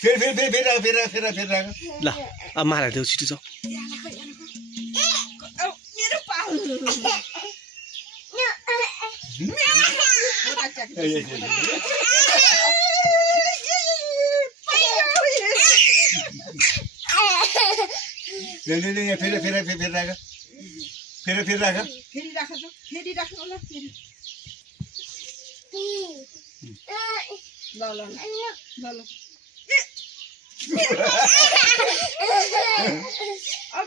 फेरि ल अब मारा देऊ छिटो जाऊ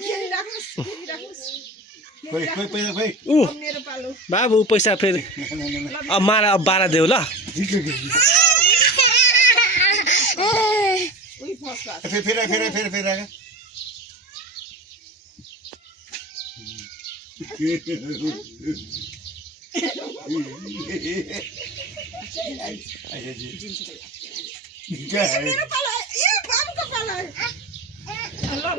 फेरि राख्नु ल बाबु पैसा फेरि अब मारा अब 12 देऊ ल मेरो पाला ए बाबुको पाला ल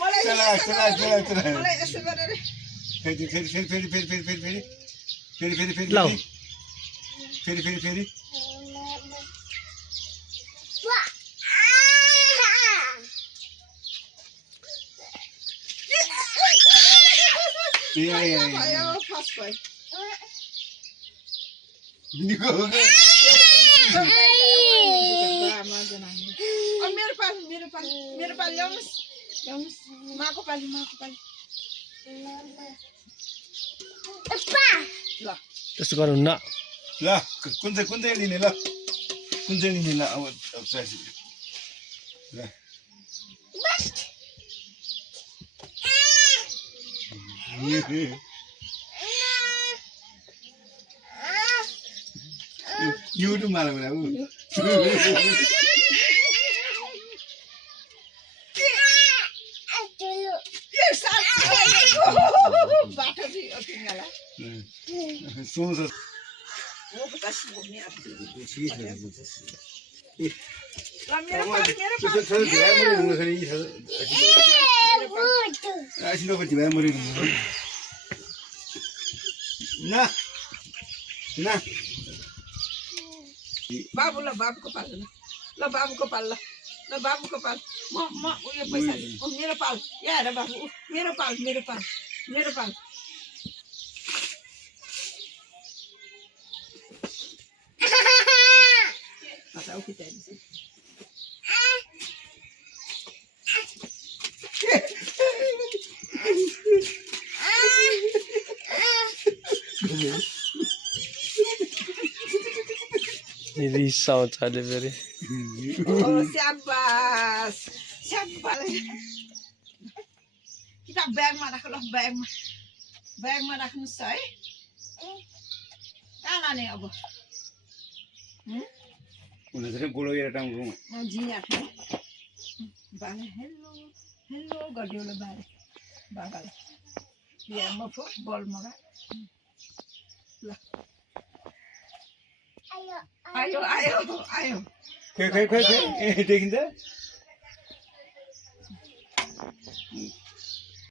मलाई यसो गरेर फेरि फर्स्ट भयो मेरो पाली ल्याउनुहोस् माको पाली ल त्यस्तो गर्नुहुन्न ल कुन चाहिँ लिने ल अब ल YouTube माला कुरा बाटो तिमीलाई बाबु ल बाबुको पाल ल बाबुको पाल म उयो पैसा मेरो पाल यहाँ हेर बाबु मेरो पाल रिसाउँछ अहिले फेरि स्याबास किताब ब्यागमा राख ल ब्यागमा राख्नुहोस् है कहाँ लाने अब बुढो टाउको झियाख्ने बाले हेलो गड्योलो बाबाले बिहामा फुटबल मगा ल आयो खै देखिन्छ